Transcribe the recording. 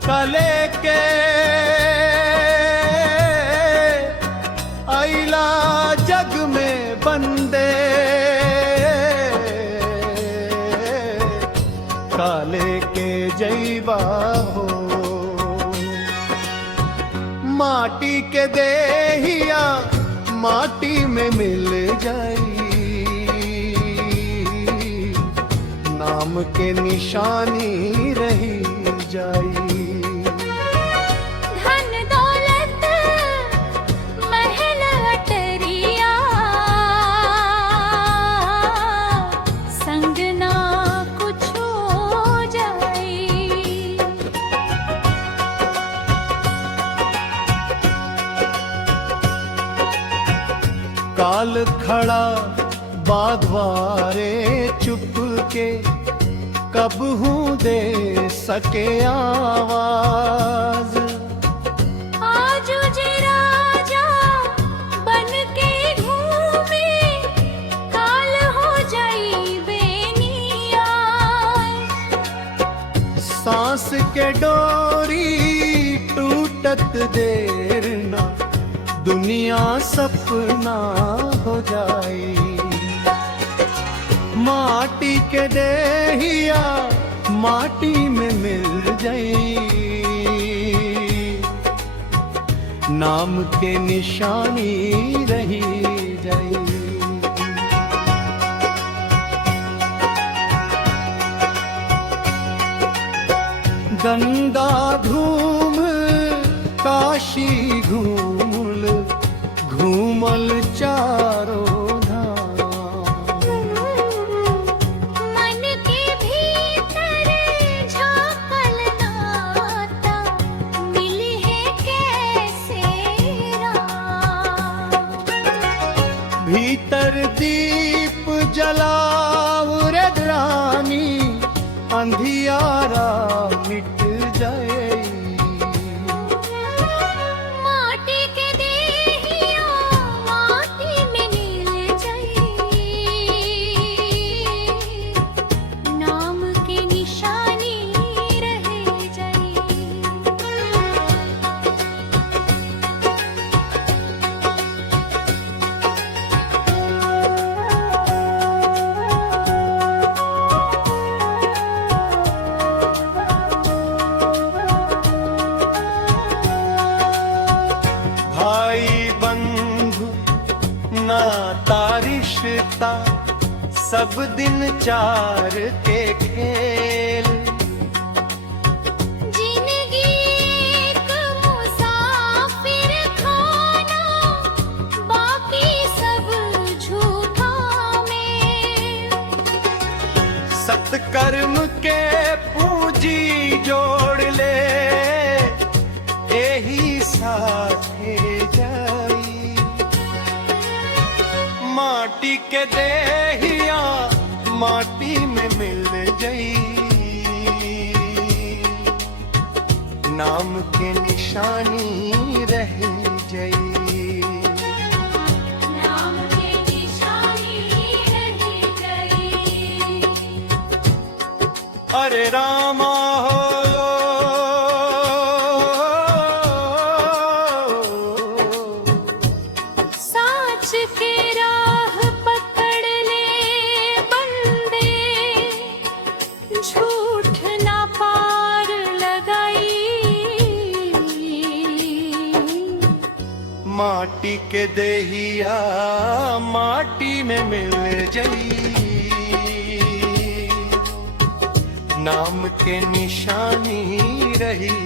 कले के आइला जग में बंदे, काले के जैबा हो। माटी के देहिया माटी में मिल जाई, नाम के निशानी रही जाई। धन दौलत महल अटरिया, संग ना कुछ हो जाई। काल खड़ा बागवारे चुप के, कब हूँ दे सके आवाज। आज जे राजा बन के घूमे, काल हो जाई बेनिया। सांस के डोरी टूटत देर ना, दुनिया सपना हो जाई। माटी के देहिया माटी में मिल जाई, नाम के निशानी रही जाई। गंगा धूम काशी घूमल, घूमल चारों भीतर दीप जलाओ रे रानी, अंधियारा मिट जाए। माटी के देहिया माटी में मिल जाई, नाम के निशानी रह जाई। नाता रिश्ता सब दिन चार के खेल। जिंदगी एक मुसाफिर खाना, बाकी सब झूठा में। सत्कर्म के पूंजी जोड़ ले, यही साथे जाई। माटी के देहिया माटी में मिल जाई, नाम के निशानी रह जाई। नाम के निशानी रह जाई। अरे रामा हो साच के राह पकड़ ले बंदे, झूठ ना पार लगाई। माटी के देहिया माटी में मिल जाई, नाम के निशानी रही